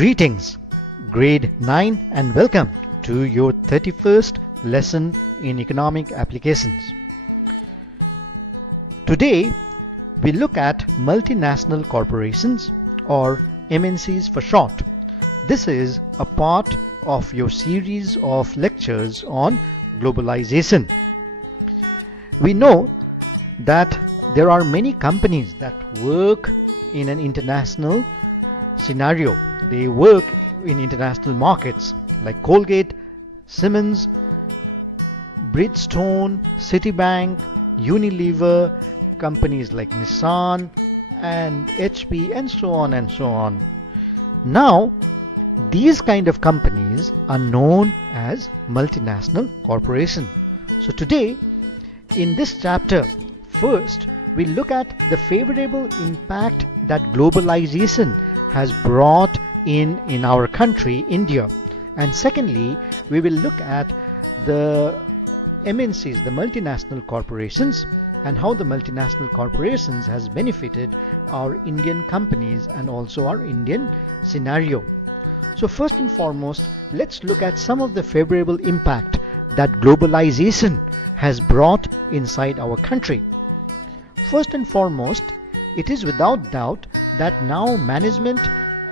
Greetings, grade 9, and welcome to your 31st lesson in economic applications. Today, we look at multinational corporations, or MNCs for short. This is a part of your series of lectures on globalization. We know that there are many companies that work in an international scenario. They work in international markets like Colgate, Siemens, Bridgestone, Citibank, Unilever, companies like Nissan and HP, and so on and so on. Now, these kind of companies are known as multinational corporations. So today, in this chapter, first we look at the favorable impact that globalization has brought in our country, India. And secondly, we will look at the MNCs, the multinational corporations, and how the multinational corporations has benefited our Indian companies and also our Indian scenario. So first and foremost, let's look at some of the favorable impact that globalization has brought inside our country. First and foremost, it is without doubt that now management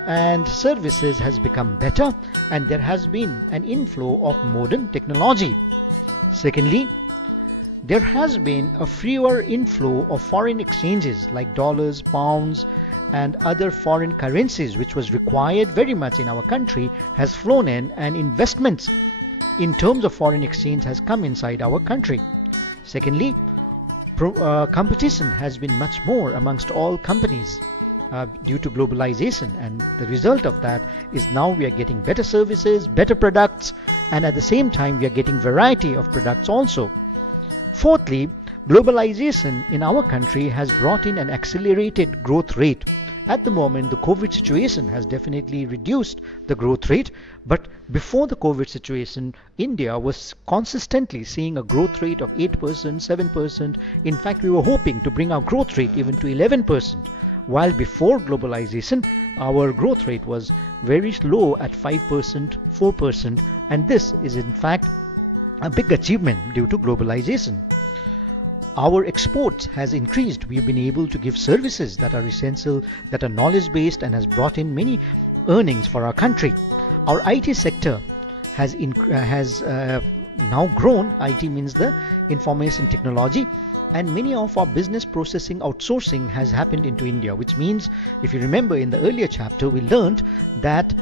and services has become better, and there has been an inflow of modern technology. Secondly, there has been a freer inflow of foreign exchanges like dollars, pounds, and other foreign currencies, which was required very much in our country, has flown in, and investments in terms of foreign exchange has come inside our country. Secondly, competition has been much more amongst all companies due to globalization, and the result of that is now we are getting better services, better products, and at the same time we are getting variety of products also. Fourthly, globalization in our country has brought in an accelerated growth rate. At the moment, the COVID situation has definitely reduced the growth rate, but before the COVID situation, India was consistently seeing a growth rate of 8%, 7%. In fact, we were hoping to bring our growth rate even to 11%, while before globalization, our growth rate was very low at 5%, 4%, and this is in fact a big achievement due to globalization. Our exports has increased. We've been able to give services that are essential, that are knowledge based, and has brought in many earnings for our country. Our IT sector has now grown. IT means the information technology, and many of our business processing outsourcing has happened into India, which means, if you remember in the earlier chapter, we learned that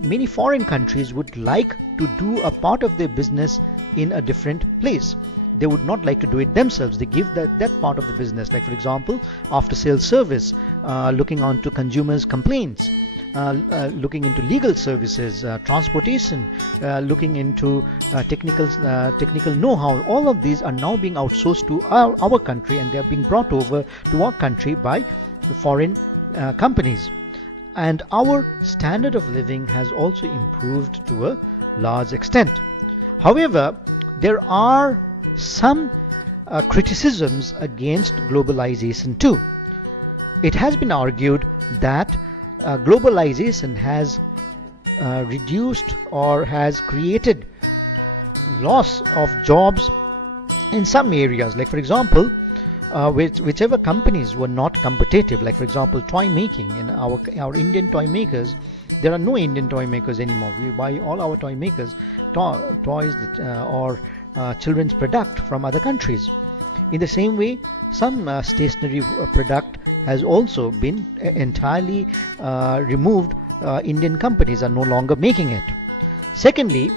many foreign countries would like to do a part of their business in a different place. They would not like to do it themselves. They give that part of the business, like for example, after sales service, looking onto consumers' complaints, looking into legal services, transportation, looking into technical know-how. All of these are now being outsourced to our country, and they are being brought over to our country by foreign companies. And our standard of living has also improved to a large extent. However, there are some criticisms against globalization too. It has been argued that globalization has reduced or has created loss of jobs in some areas. Like for example, whichever companies were not competitive, like for example toy making. In our Indian toy makers, there are no Indian toy makers anymore. We buy all our toy makers toys or children's product from other countries. In the same way, some stationery product has also been entirely removed. Indian companies are no longer making it. Secondly,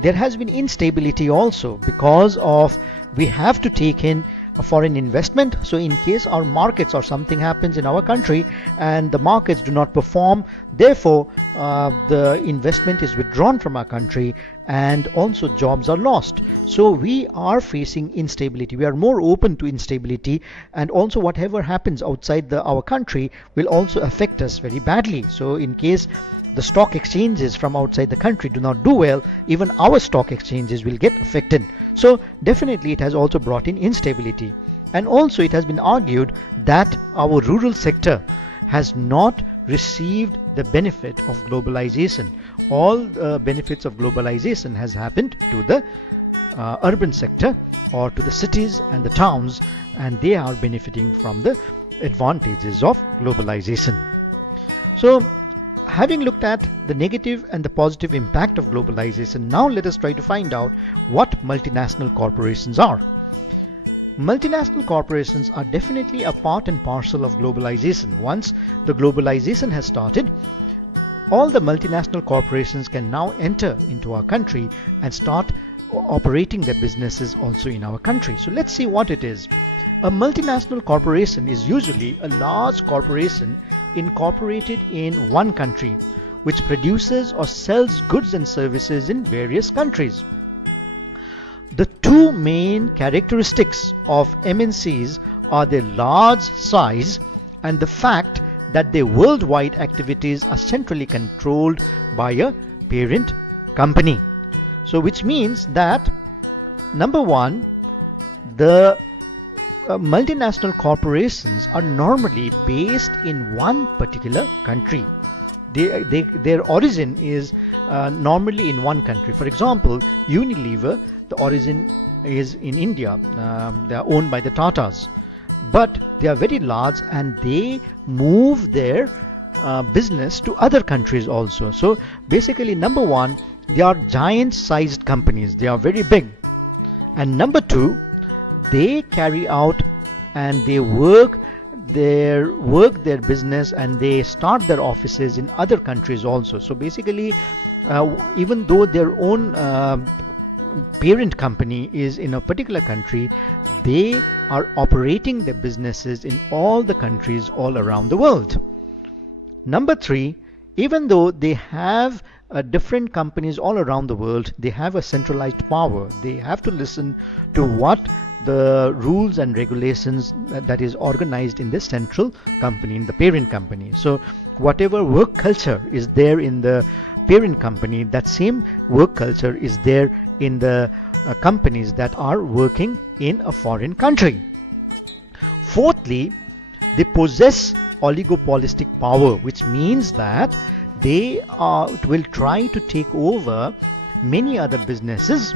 there has been instability also because of we have to take in a foreign investment. So in case our markets or something happens in our country and the markets do not perform, therefore the investment is withdrawn from our country, and also jobs are lost. So we are facing instability. We are more open to instability, and also whatever happens outside our country will also affect us very badly. So in case the stock exchanges from outside the country do not do well, even our stock exchanges will get affected. So definitely it has also brought in instability. And also it has been argued that our rural sector has not received the benefit of globalization. All the benefits of globalization has happened to the urban sector or to the cities and the towns, and they are benefiting from the advantages of globalization. So, having looked at the negative and the positive impact of globalization, now let us try to find out what multinational corporations are. Multinational corporations are definitely a part and parcel of globalization. Once the globalization has started, all the multinational corporations can now enter into our country and start operating their businesses also in our country. So let's see what it is. A multinational corporation is usually a large corporation incorporated in one country, which produces or sells goods and services in various countries. The two main characteristics of MNCs are their large size and the fact that their worldwide activities are centrally controlled by a parent company. So which means that, number one, the multinational corporations are normally based in one particular country. Their origin is normally in one country. For example, Unilever, the origin is in India. They are owned by the Tatas, but they are very large and they move their business to other countries also. So basically, number one, they are giant-sized companies. They are very big. And number two, they carry out and they work their business and they start their offices in other countries also. So basically, even though their own parent company is in a particular country, they are operating their businesses in all the countries all around the world. Number three, even though they have different companies all around the world, they have a centralized power. They have to listen to what the rules and regulations that is organized in the central company, in the parent company. So whatever work culture is there in the parent company, that same work culture is there in the companies that are working in a foreign country. Fourthly, they possess oligopolistic power, which means that they will try to take over many other businesses,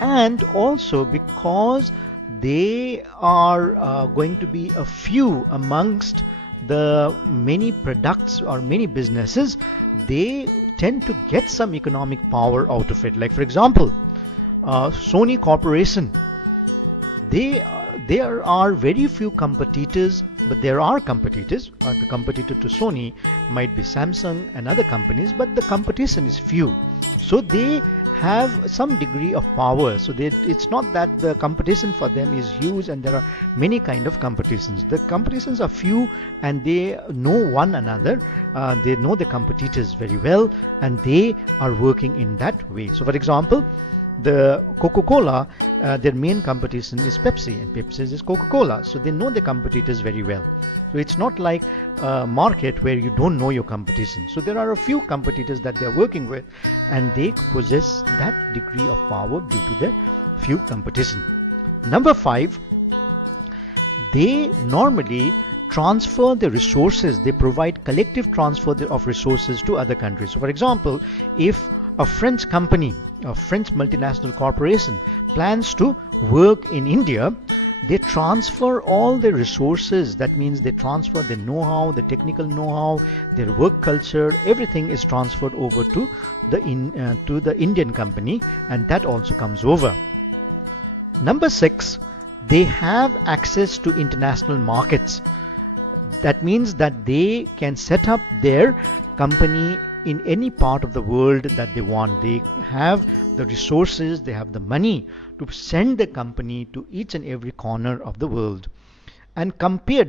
and also because they are going to be a few amongst the many products or many businesses, they tend to get some economic power out of it. Like for example, Sony Corporation, there are very few competitors, but there are competitors. The competitor to Sony might be Samsung and other companies, but the competition is few. So they have some degree of power. So it's not that the competition for them is huge and there are many kind of competitions. The competitions are few and they know one another. They know the competitors very well and they are working in that way. So for example, the Coca-Cola, their main competition is Pepsi, and Pepsi is Coca-Cola. So they know the competitors very well. So it's not like a market where you don't know your competition. So there are a few competitors that they are working with, and they possess that degree of power due to their few competition. Number 5, they normally transfer the resources. They provide collective transfer of resources to other countries. So for example, if a French company, a French multinational corporation plans to work in India, they transfer all the resources. That means they transfer the know-how, the technical know-how, their work culture, everything is transferred over to the Indian company, and that also comes over. Number 6, they have access to international markets. That means that they can set up their company in any part of the world that they want. They have the resources, they have the money to send the company to each and every corner of the world. And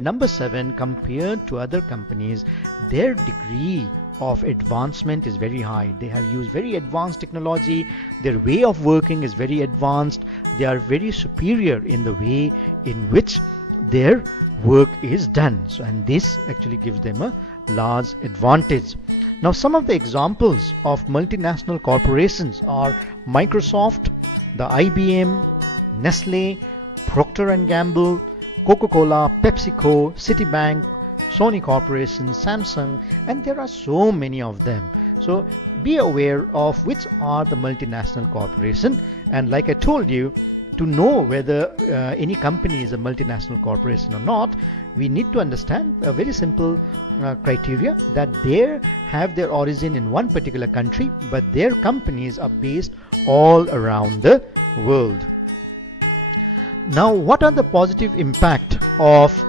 number 7, compared to other companies, their degree of advancement is very high. They have used very advanced technology. Their way of working is very advanced. They are very superior in the way in which their work is done. So, and this actually gives them a large advantage. Now, some of the examples of multinational corporations are Microsoft, the IBM, Nestle, Procter & Gamble, Coca-Cola, PepsiCo, Citibank, Sony Corporation, Samsung, and there are so many of them. So be aware of which are the multinational corporation, and like I told you, to know whether any company is a multinational corporation or not, we need to understand a very simple criteria, that they have their origin in one particular country, but their companies are based all around the world. Now, what are the positive impact of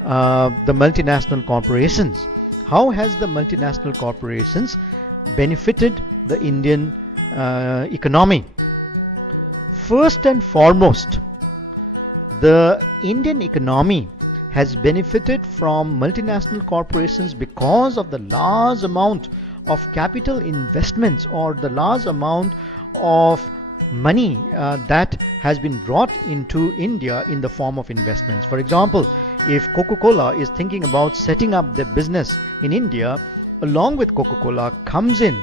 the multinational corporations? How has the multinational corporations benefited the Indian economy? First and foremost, the Indian economy has benefited from multinational corporations because of the large amount of capital investments, or the large amount of money that has been brought into India in the form of investments. For example, if Coca-Cola is thinking about setting up their business in India, along with Coca-Cola comes in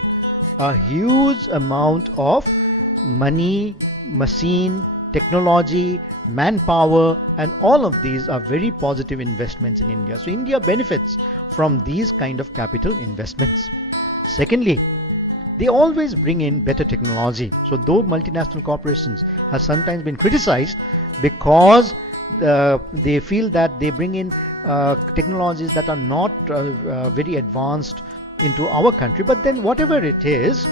a huge amount of money, machine, technology, manpower, and all of these are very positive investments in India. So India benefits from these kind of capital investments. Secondly, they always bring in better technology. So though multinational corporations have sometimes been criticized because they feel that they bring in technologies that are not very advanced into our country, but then whatever it is,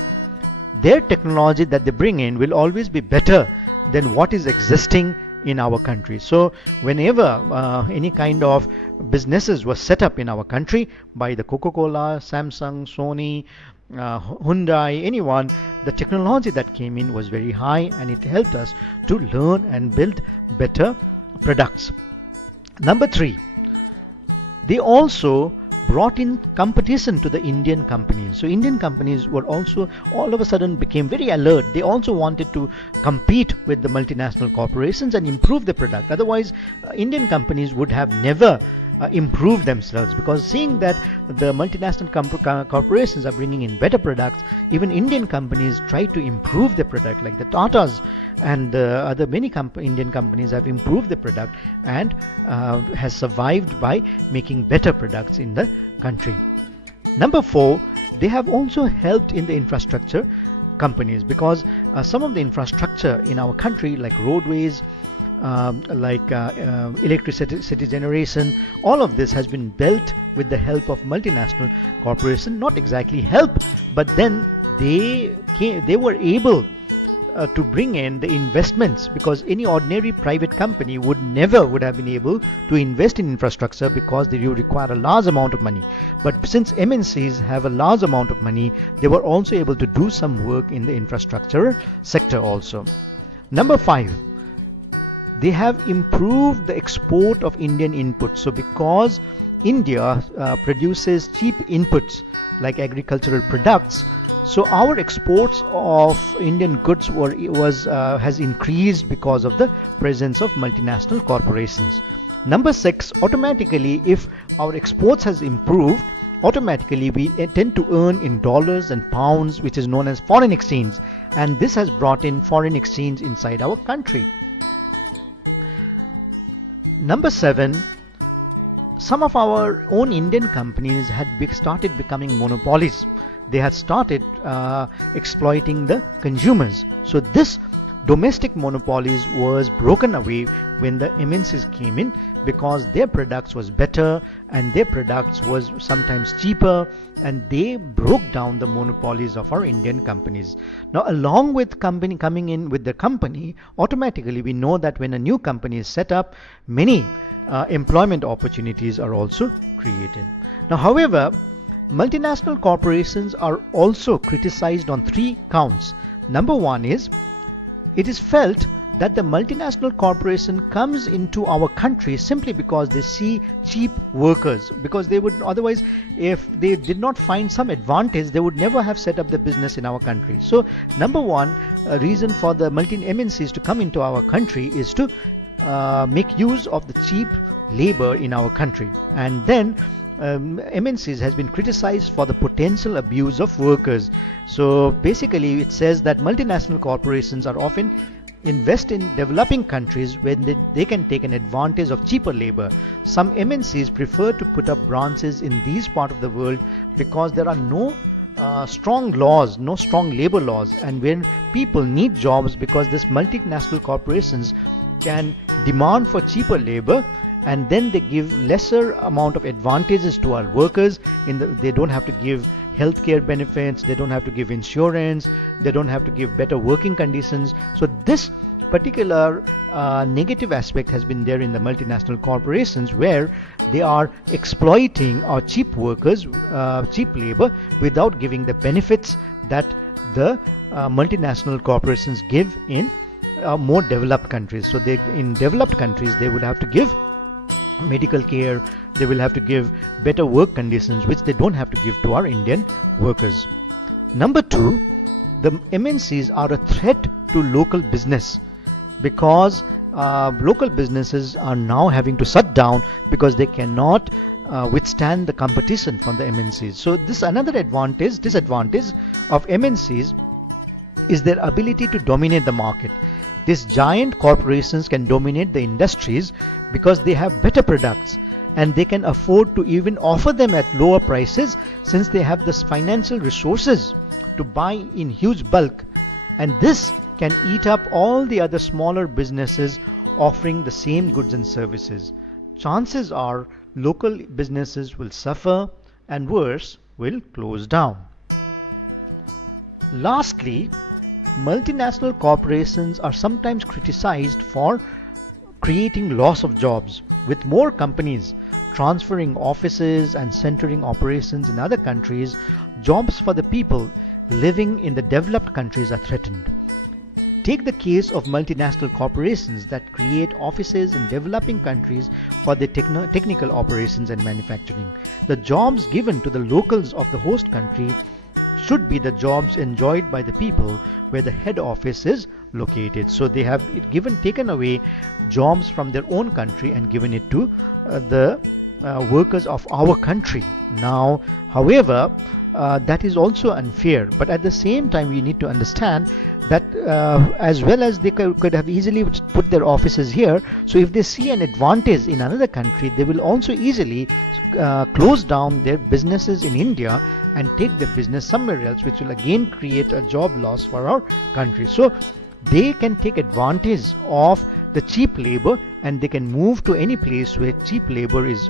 their technology that they bring in will always be better than what is existing in our country. So whenever any kind of businesses were set up in our country by the Coca-Cola, Samsung, Sony, Hyundai, anyone, the technology that came in was very high, and it helped us to learn and build better products. Number 3, they also brought in competition to the Indian companies. So Indian companies were also all of a sudden became very alert. They also wanted to compete with the multinational corporations and improve the product. Otherwise, Indian companies would have never improve themselves, because seeing that the multinational corporations are bringing in better products, even Indian companies try to improve their product, like the Tatas and other many Indian companies have improved the product and has survived by making better products in the country. Number 4, they have also helped in the infrastructure companies, because some of the infrastructure in our country, like roadways, electricity generation, all of this has been built with the help of multinational corporation. Not exactly help, but then they were able to bring in the investments, because any ordinary private company would have been able to invest in infrastructure, because they require a large amount of money. But since MNCs have a large amount of money, they were also able to do some work in the infrastructure sector also. Number 5, they have improved the export of Indian inputs. So because India produces cheap inputs like agricultural products, so our exports of Indian goods has increased because of the presence of multinational corporations. Number 6, automatically, if our exports has improved, automatically we tend to earn in dollars and pounds, which is known as foreign exchange, and this has brought in foreign exchange inside our country. Number 7, some of our own Indian companies had started becoming monopolies. They had started exploiting the consumers. So this domestic monopolies was broken away when the MNCs came in, because their products was better and their products was sometimes cheaper, and they broke down the monopolies of our Indian companies. Now, along with company coming in with the company, automatically we know that when a new company is set up, many employment opportunities are also created. Now, however, multinational corporations are also criticized on 3 counts. Number 1 is, it is felt that the multinational corporation comes into our country simply because they see cheap workers, because they would otherwise, if they did not find some advantage, they would never have set up the business in our country. So number 1 reason for the MNCs to come into our country is to make use of the cheap labor in our country. And then MNCs has been criticized for the potential abuse of workers. So basically it says that multinational corporations are often invest in developing countries when they can take an advantage of cheaper labor. Some MNCs prefer to put up branches in these part of the world because there are no strong laws, no strong labor laws, and when people need jobs, because this multinational corporations can demand for cheaper labor, and then they give lesser amount of advantages to our workers. They don't have to give healthcare benefits, they don't have to give insurance, they don't have to give better working conditions. So this particular negative aspect has been there in the multinational corporations, where they are exploiting our cheap workers, cheap labor, without giving the benefits that the multinational corporations give in more developed countries. So in developed countries they would have to give medical care, they will have to give better work conditions, which they don't have to give to our Indian workers. Number two, the MNCs are a threat to local business, because local businesses are now having to shut down because they cannot withstand the competition from the MNCs. So this another disadvantage of MNCs is their ability to dominate the market. These giant corporations can dominate the industries because they have better products, and they can afford to even offer them at lower prices, since they have this financial resources to buy in huge bulk, and this can eat up all the other smaller businesses offering the same goods and services. Chances are local businesses will suffer, and worse, will close down. Lastly, multinational corporations are sometimes criticized for creating loss of jobs. With more companies transferring offices and centering operations in other countries, jobs for the people living in the developed countries are threatened. Take the case of multinational corporations that create offices in developing countries for their technical operations and manufacturing. The jobs given to the locals of the host country should be the jobs enjoyed by the people where the head office is located. So they have taken away jobs from their own country and given it to the workers of our country. Now, however, that is also unfair, but at the same time we need to understand that as well as they could have easily put their offices here, so if they see an advantage in another country, they will also easily close down their businesses in India and take the business somewhere else, which will again create a job loss for our country. So they can take advantage of the cheap labor, and they can move to any place where cheap labor is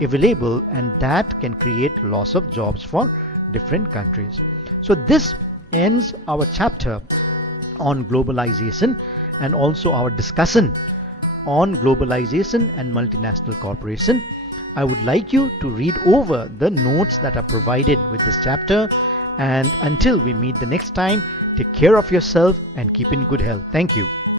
available, and that can create loss of jobs for different countries. So this ends our chapter on globalization, and also our discussion on globalization and multinational corporation. I would like you to read over the notes that are provided with this chapter, and until we meet the next time, take care of yourself and keep in good health. Thank you.